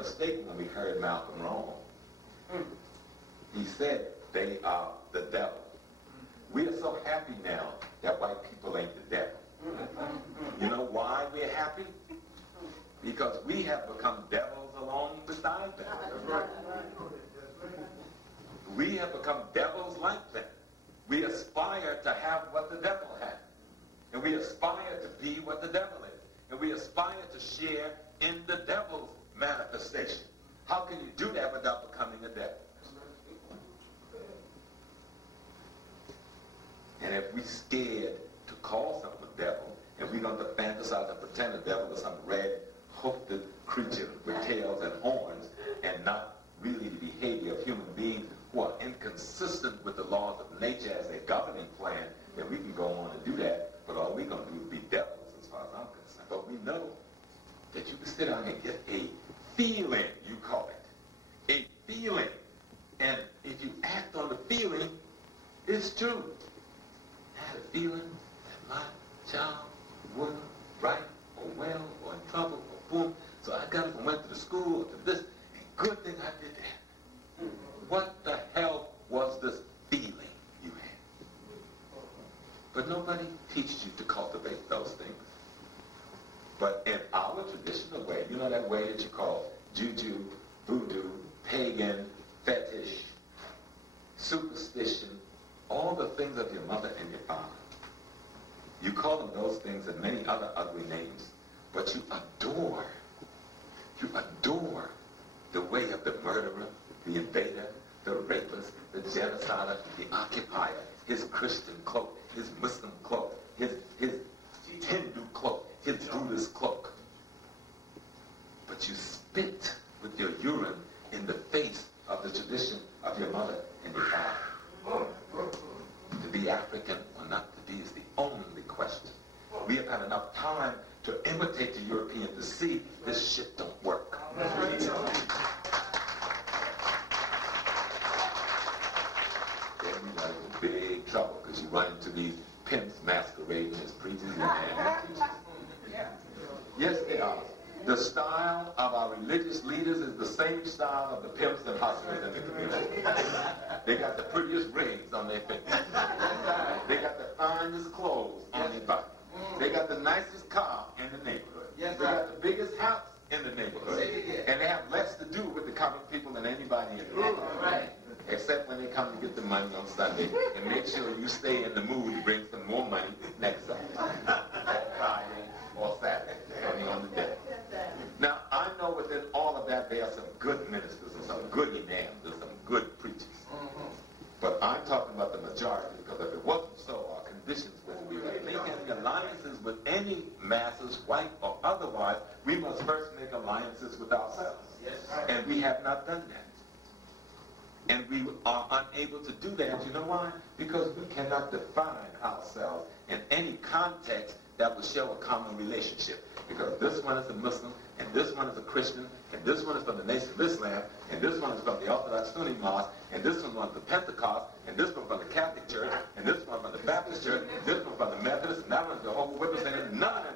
mistaken when we heard Malcolm wrong. He said they are the devil. We are so happy now that white people ain't the devil. You know why we're happy? Because we have become devils along beside them. We have become devils like them. We aspire to have what the devil has. And we aspire to be what the devil is. And we aspire to share in the devil's manifestation. How can you do that without becoming a devil? And if we're scared to call something a devil, and we don't have to fantasize and pretend the devil is some red, hoofed creature with tails and horns, and not really the behavior of human beings who are inconsistent with the laws of nature as a governing plan, then we can go on and do that, but all we're going to do is be devils as far as I'm concerned. But we know that you can sit down and get a feeling, you call it, a feeling. And if you act on the feeling, it's true. I had a feeling that my child wasn't right or well or in trouble or boom. So I got up and went to the school or to this. And good thing I did that. What the hell was this feeling you had? But nobody teaches you to cultivate those things. But in our traditional way, you know that way that you call juju, voodoo, pagan, fetish, superstition, all the things of your mother and your father. You call them those things and many other ugly names, but you adore the way of the murderer, the invader, the rapist, the genocider, the occupier, his Christian cloak, his Muslim cloak, his Hindu cloak, his Buddhist cloak. But you spit with your urine in the face of the tradition of your mother and your father. To be African or not to be is the only question. We have had enough time to imitate the European to see this shit don't work. Everybody's in big trouble because you run into these pimps masquerading as preachers and teachers. Yes, they are. The style of our religious leaders is the same style of the pimps and hustlers in the community. They got the prettiest rings on their fingers. They got the finest clothes on their body. They got the nicest car in the neighborhood. They got the biggest house in the neighborhood. And they have less to do with the common people than anybody in the neighborhood. Except when they come to get the money on Sunday and make sure you stay in the mood to bring some more money next Sunday, or Friday, or Saturday, depending on the day. Now, I know within all of that there are some good ministers and some good imams and some good preachers. But I'm talking about the majority, because if it wasn't so, our conditions wouldn't be right. Make any alliances with any masses, white or otherwise, we must first make alliances with ourselves. And we have not done that. And we are unable to do that. You know why? Because we cannot define ourselves in any context that will show a common relationship. Because this one is a Muslim, and this one is a Christian, and this one is from the Nation of Islam, and this one is from the Orthodox Sunni Mosque, and this one from the Pentecost, and this one from the Catholic Church, and this one from the Baptist Church, and this one from the Methodist, and that one's the Jehovah's Witness, and none of them